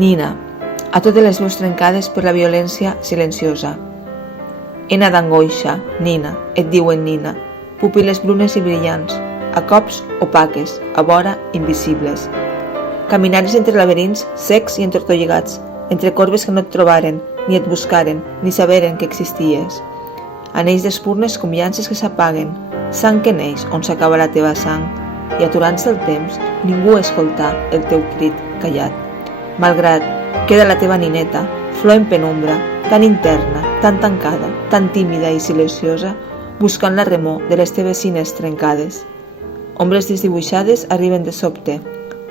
Nina, a totes les veus trencades per la violència silenciosa. Ena d'angoixa, Nina, et diuen Nina, pupil·les brunes i brillants, a cops opaques, a vora invisibles. Caminares entre laberints secs i entortolligats, entre corbes que no et trobaren, ni et buscaren, ni saberen que existies. Anells d'espurnes com llances que s'apaguen, sang que neix on s'acaba la teva sang, i aturant-se el temps, ningú escoltà el teu crit callat. Malgrat queda la teva nineta, flor en penumbra, tan interna, tan tancada, tan tímida i silenciosa, buscant la remor de les teves cines trencades. Ombres desdibuixades arriben de sobte.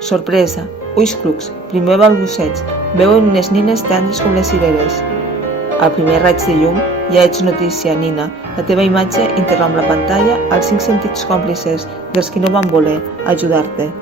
Sorpresa, ulls clucs, primer balbuceig, veuen unes nines tendres com les cireres. Al primer raig de llum ja ets notícia, Nina. La teva imatge interromp la pantalla als 5 sentits còmplices dels qui no van voler ajudar-te.